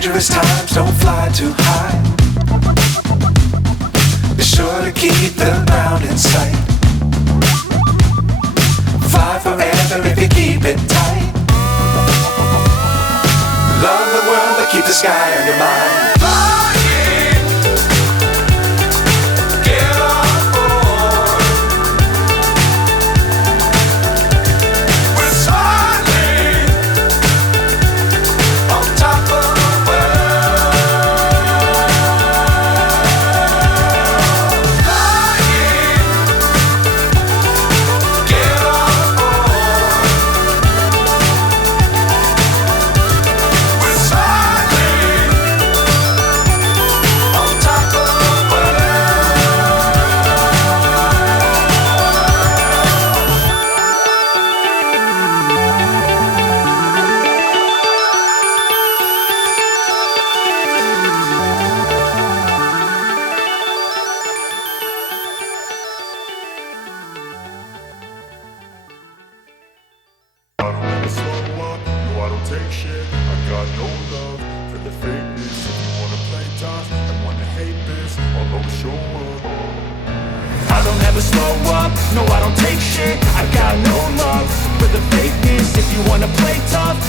dangerous times, don't fly too high. Be sure to keep the ground in sight. Fly forever if you keep it tight. Love the world, but keep the sky on your mind. Flying, get on board. We're soaring on top of the world. Flying, get on board. We're soaring on top of the I don't ever slow up, no I don't take shit. I got no love for the fakeness. If you wanna play tough and wanna hate this, I'll always show up. I don't ever slow up, no I don't take shit. I got no love for the fakeness. If you wanna play tough